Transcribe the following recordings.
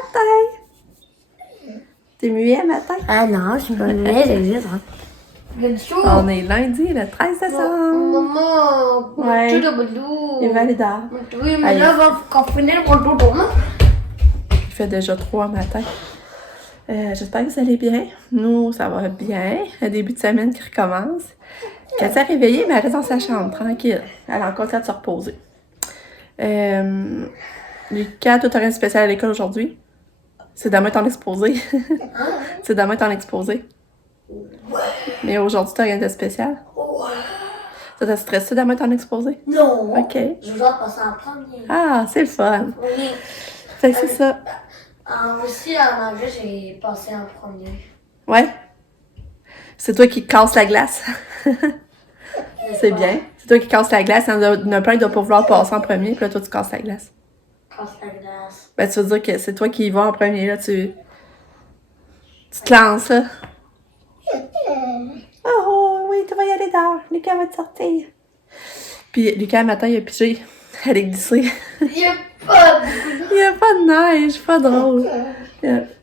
matin! T'es muet matin? Ah non, je suis pas muet, j'existe. On est lundi, le 13 décembre. Maman, Ouais. tout le boulot. Il est validant. Oui, mais là, quand on finit le dodo, non? Il fait déjà 3 matin. J'espère que vous allez bien. Nous, ça va bien. Un début de semaine qui recommence. Quand elle s'est réveillée, mais elle reste dans sa chambre, tranquille. Elle a encore le temps de se reposer. Lucas, toi, t'as rien de spécial à l'école aujourd'hui? C'est demain ton exposé. C'est demain ton exposé. Mais aujourd'hui, t'as rien de spécial? Ouais. Ça t'a stressé demain ton exposé? Non. OK. Je dois passer en premier. Ah, c'est le fun. Oui. Fait que c'est ça. Aussi, en anglais, j'ai passé en premier. Ouais? C'est toi qui casse la glace. C'est bien. C'est toi qui casse la glace. Il y en a plein qui doivent pas vouloir passer en premier, puis là, toi, tu casses la glace. Casse la glace. Ben, tu veux dire que c'est toi qui y vas en premier, là, tu te lances, là. Oh, oui, tu vas y aller dehors. Lucas va te sortir. Puis, Lucas, matin, il a pigé. Elle est glissée. Il n'y a pas de... Il n'y a pas de neige, pas drôle.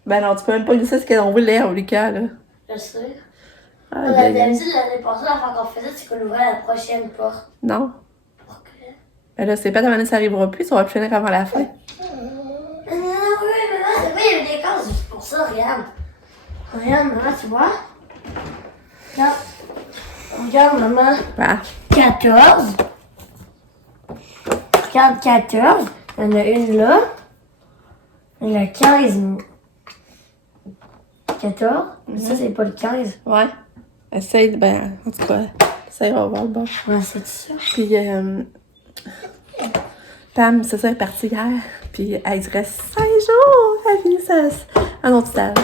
Ben non, tu peux même pas glisser ce qu'on voulait au Lucas, là. Je sais. Ah, On avait dit l'année passée, la fois qu'on faisait, c'est qu'on ouvrait la prochaine porte. Non. Pourquoi? Ben là, c'est pas demain, ça arrivera plus, ça va finir avant la fin. Non, oui, mais là, c'est vrai, il y a des cases juste pour ça, regarde. Regarde, maman, tu vois? Regarde. Regarde, maman. Ah. 14. Regarde, 14. Il y en a une là. Il y en a 15. 14. Mais ça, c'est pas le 15. Ouais. Essaye, ben, en tout cas, essaye, on va voir le bon. Ouais, c'est ça. Puis, Pam, c'est ça, elle est partie hier. Puis, elle dirait 5 jours, elle finit ça. Un autre stage.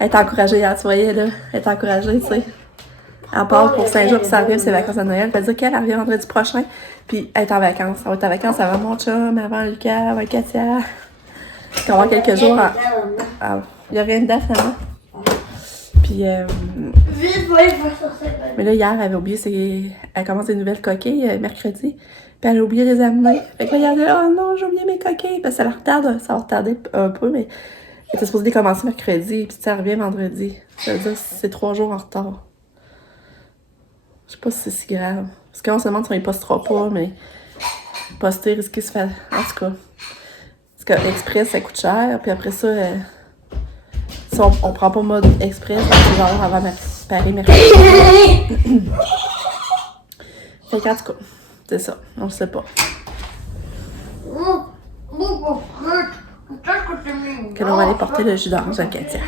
Elle est encouragée hier, tu voyais, là. Elle est encouragée, tu sais. Elle part pour 5 jours, puis ça revient, c'est les vacances de Noël. Elle veut dire qu'elle revient vendredi prochain. Puis, elle est en vacances. Elle va être en vacances avant mon chum, avant Lucas, avant Katia. Puis, on va avoir quelques jours. Il n'y a rien dedans, finalement. Puis, mais là, hier, elle avait oublié elle commence des nouvelles coquilles mercredi. Puis elle a oublié de les amener. Fait que là, elle a dit, oh non, j'ai oublié mes coquilles. Parce que ça va retarder un peu, mais elle était supposée les commencer mercredi. Puis ça revient vendredi. Ça veut dire que c'est 3 jours en retard. Je sais pas si c'est si grave. Parce qu'on se demande si on les postera pas, mais poster, risquer se faire. En tout cas. Parce que Express, ça coûte cher. Puis après ça, si on prend pas mode Express, on va avoir avant Paris mercredi. Fait qu'en tout cas, c'est ça. On sait pas. Que l'on va aller porter le jus d'orange à Katia.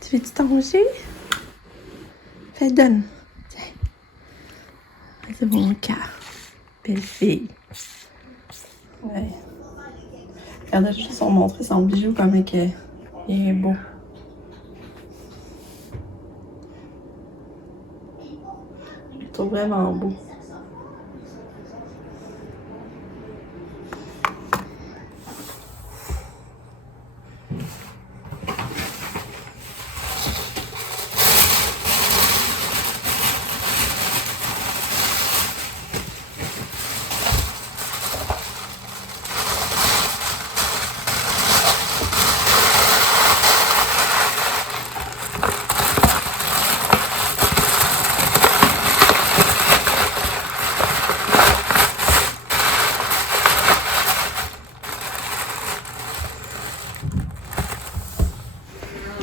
Tu veux-tu ton jus? Fais, donne. Tiens. C'est mon cas. Belle fille. Ouais. Regardez juste on montrer son bijou comme il est beau. Je le trouve vraiment beau.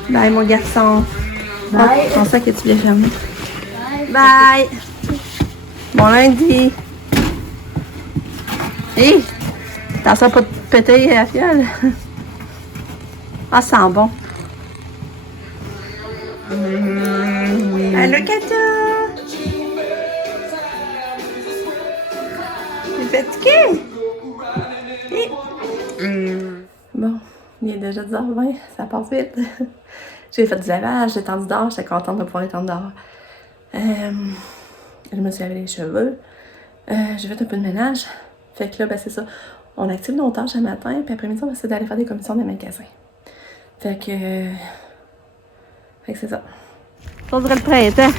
Bye, mon garçon. Bye. Ton sac est-tu bien fermé? Bye. Bon lundi. Hé! Attention pas de péter la fiole. Ah, ça sent bon. Allô, Katia! T'es fatiguée? Hé! Bon, il est déjà 10h20, ça passe vite. J'ai fait du lavage, j'ai tendu dehors, j'étais contente de pouvoir étendre dehors. Je me suis lavé les cheveux. J'ai fait un peu de ménage. Fait que là, ben c'est ça. On active nos tâches le matin, puis après-midi, on va essayer d'aller faire des commissions de magasin. Fait que c'est ça. On dirait le printemps.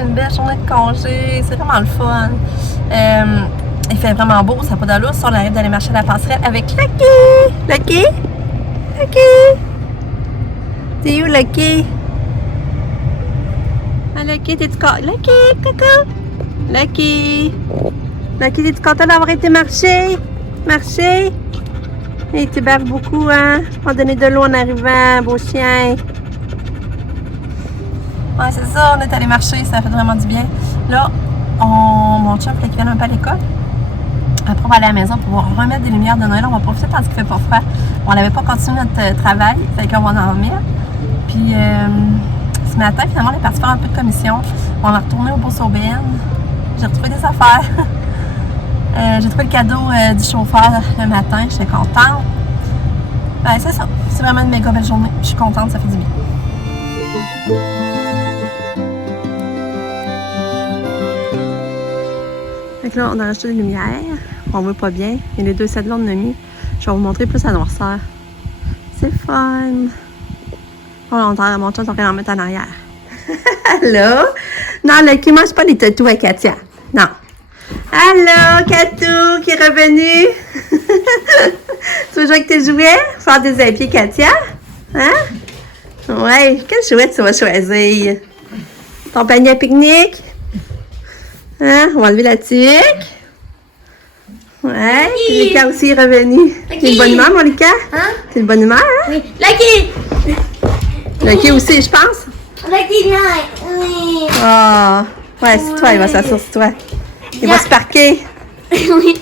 Une belle journée de congé, c'est vraiment le fun. Il fait vraiment beau, ça n'a pas d'allure. On arrive d'aller marcher à la passerelle avec Lucky! Lucky? Lucky? T'es où, Lucky? Ah, Lucky, t'es-tu content? Lucky, coucou! Lucky! Lucky, t'es-tu content d'avoir été marcher? Marcher? Et tu baves beaucoup, hein? On va donner de l'eau en arrivant, beau chien. Ouais, c'est ça, on est allé marcher, ça fait vraiment du bien. Là, mon chum voulait qu'il vienne un peu à l'école. Après, on va aller à la maison pour remettre des lumières de Noël. On va profiter parce qu'il fait pas froid. On n'avait pas continué notre travail, fait qu'on va en remettre. Puis, ce matin, finalement, on est parti faire un peu de commission. On est retourné au Beau-Saubène. J'ai retrouvé des affaires. J'ai trouvé le cadeau du chauffeur le matin. J'étais contente. Ben, c'est ça. C'est vraiment une méga belle journée. Je suis contente, ça fait du bien. Fait que là, on a rajouté des lumières. On voit pas bien. Il y a les deux sets de l'ornemie. Je vais vous montrer plus la noirceur. C'est fun. Oh, on entend mon chat, on va en mettre en arrière. Allô? Non, Lucky mange pas les tatous à Katia. Non. Allô, Katou, qui est revenu? Tu veux jouer avec tes jouets? Faire des habits, Katia? Hein? Ouais, quel jouet tu vas choisir? Ton panier à pique-nique? Hein? On va enlever la tuque. Ouais, Lucas aussi est revenu. T'es de bonne humeur, mon Lucas? Hein? T'es de bonne humeur, hein? Oui. Lucky! Lucky aussi, je pense. Lucky, viens! Oui. Ah, ouais, c'est toi, il va s'asseoir sur toi. Il va se parquer. Oui.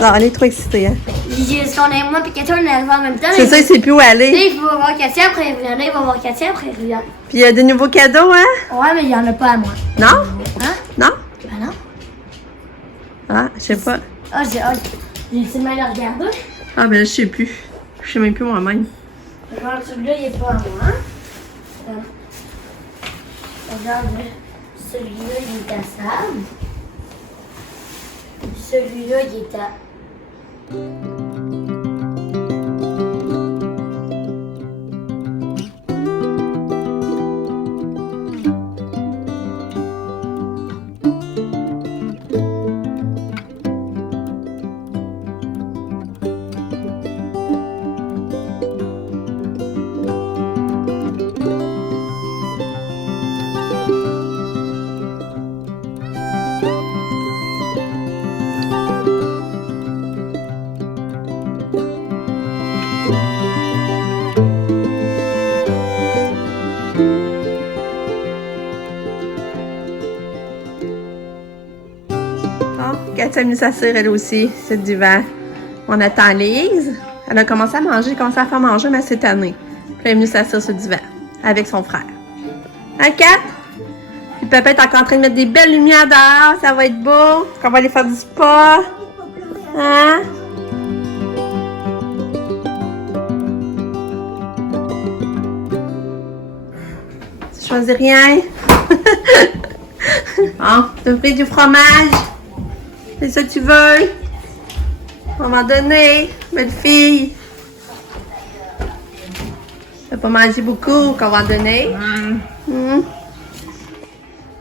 Non, elle est trop excitée, hein? Parce qu'on est moi et Katia, on est arrivés en même temps. C'est ça, il sait plus où aller. Il faut voir Katia, après il revient. Il va voir Katia, après il revient. Puis il y a des nouveaux cadeaux, hein? Ouais, mais il n'y en a pas à moi. Non? Hein? Non? Ben non. Ah, je sais pas. Ah, j'ai essayé de mal le regarder. Ah, ben là, je sais plus. Je sais même plus moi-même. Genre, celui-là, il est pas à moi. Regarde, celui-là, il est à Sam. Celui-là, il est à... Katia a mis sa sœur, elle aussi, c'est du vent. On attend Lise. Elle a commencé à manger, commencé à faire manger, mais cette année. Puis elle est venue s'asseoir sur le divan avec son frère. Hein, Kat? Puis papa est encore en train de mettre des belles lumières dehors, ça va être beau. On va aller faire du spa. Hein? Tu choisis rien? Bon, t'offrir du fromage. C'est ça que tu veux? On va m'en donner, belle fille. T'as pas mangé beaucoup, qu'on va en donner.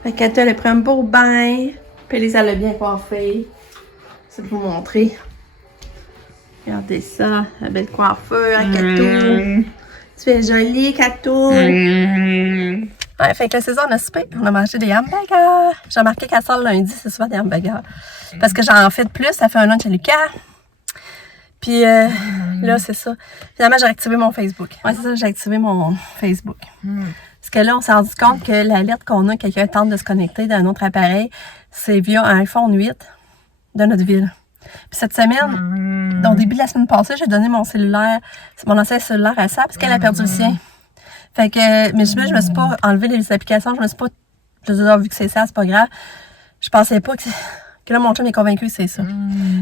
Fait qu'Katia, elle a pris un beau bain. Puis Elisa l'a bien coiffée. C'est pour vous montrer. Regardez ça, la belle coiffure à Katou. Tu es jolie, Katou. Ouais, fait que là, c'est ça, on a soupé. On a mangé des hamburgers. J'ai remarqué qu'à sort le lundi, c'est souvent des hamburgers. Parce que j'en fais de plus, ça fait un lunch à Lucas. Puis là, c'est ça. Finalement, j'ai activé mon Facebook. Ouais, c'est ça, j'ai activé mon Facebook. Parce que là, on s'est rendu compte que l'alerte qu'on a, quelqu'un tente de se connecter d'un autre appareil, c'est via un iPhone 8 de notre ville. Puis cette semaine, au début de la semaine passée, j'ai donné mon ancien cellulaire à ça parce qu'elle a perdu le sien. Fait que, mais je me suis pas enlevé les applications, je me suis pas, je veux dire, vu que c'est ça, c'est pas grave. Je pensais pas que là, mon chum est convaincu que c'est ça.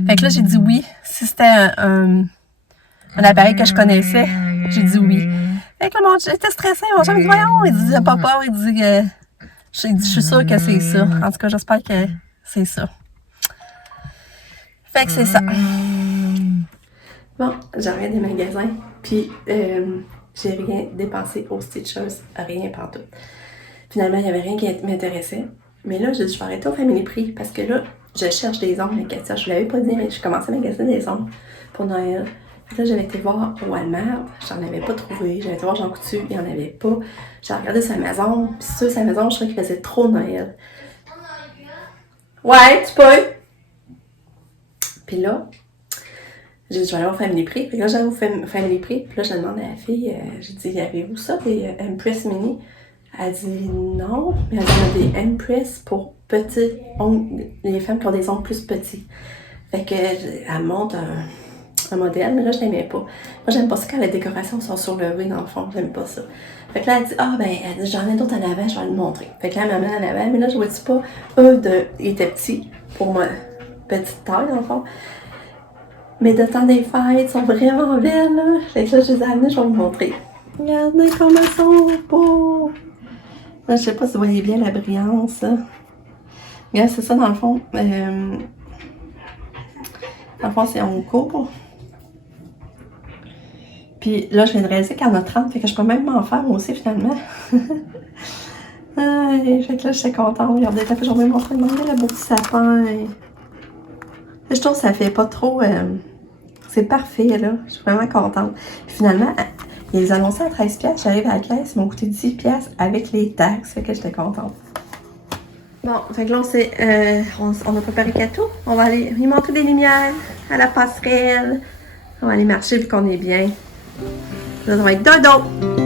Fait que là, j'ai dit oui. Si c'était un appareil que je connaissais, j'ai dit oui. Fait que là, j'étais stressée. Mon chum, il dit, voyons, il dit, pas peur, il dit, je suis sûre que c'est ça. En tout cas, j'espère que c'est ça. Fait que c'est ça. Bon, j'ai rien des magasins, puis j'ai rien dépensé aux Stitchers, rien partout. Finalement, il n'y avait rien qui m'intéressait. Mais là, j'ai dit, je vais arrêter au Family Prix parce que là, je cherche des ongles à Katia. Je ne l'avais pas dit, mais j'ai commencé à magasiner des ongles pour Noël. Là, j'avais été voir au Walmart, j'en avais pas trouvé. J'avais été voir Jean Coutu, il n'y en avait pas. J'ai regardé sur Amazon, puis sur Amazon, je trouvais qu'il faisait trop Noël. Ouais, tu peux. Puis là, j'ai dit, je vais aller au Family Prix. Puis là, j'allais au Family Prix. Puis là, je demande à la fille, j'ai dit, y avait-vous ça, des Impress Mini? Elle dit non, mais elle dit, des Impress pour petits ongles, les femmes qui ont des ongles plus petits. Fait que, elle montre un modèle, mais là, je l'aimais pas. Moi, j'aime pas ça quand les décorations sont surlevées, dans le fond. J'aime pas ça. Fait que là, elle dit, elle dit, j'en ai d'autres en avant, je vais le montrer. Fait que là, elle m'amène en avant, mais là, je vois-tu pas, ils étaient petits pour ma petite taille, dans le fond. Mais de temps des fêtes, sont vraiment belles, là. Fait que là, je les ai amenées, je vais vous montrer. Regardez comment elles sont beaux! Là, je sais pas si vous voyez bien la brillance, là. Regarde, c'est ça, dans le fond. Dans le fond, c'est en cours. Puis là, je viens de réaliser qu'il y en a 30, fait que je peux même m'en faire, moi aussi, finalement. Fait que là, je suis contente. Regardez, je vais vous montrer le beau sapin. Je trouve que ça fait pas trop... c'est parfait, là. Je suis vraiment contente. Puis finalement, ils les annonçaient à 13$. J'arrive à la caisse, ils m'ont coûté 10$ avec les taxes. Fait que j'étais contente. Bon, fait que là, on a préparé Kato. On va aller lui montrer des lumières à la passerelle. On va aller marcher vu qu'on est bien. Là, ça va être dodo!